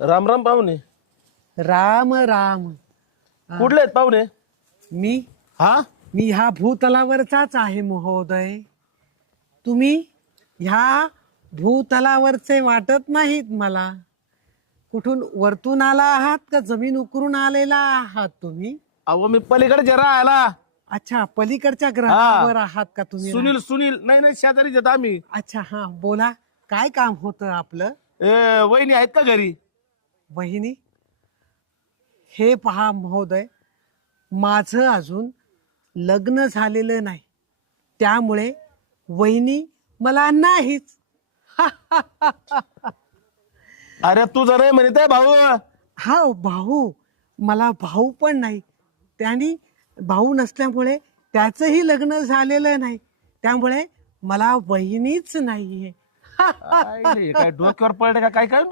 राम राम पाहुणे. राम राम. कुठले आहेत पाहुणे? मी हा मी ह्या भूतलावरचाच आहे महोदय. तुम्ही ह्या भूतलावरचे वाटत नाहीत मला. कुठून वरतून आला आहात का जमीन उकरून आलेला आहात तुम्ही? अहो मी पलीकडे राहायला. अच्छा, पलीकडच्या ग्रहावर आहात का तुम्ही? सुनील सुनील नाही नाही शेजारीच येत आम्ही. अच्छा, हा बोला, काय काम होतं आपलं? वहिनी आहेत का घरी? बहिणी, हे पहा महोदय, माझं अजून लग्न झालेलं नाही, त्यामुळे वहिनी मला नाहीच. अरे तू जरा म्हणत आहे भाऊ. हा भाऊ, मला भाऊ पण नाही. त्यांनी भाऊ नसल्यामुळे त्याचंही लग्न झालेलं नाही, त्यामुळे मला बहिणीच नाहीये. काय डोक्यावर पडले का काय काय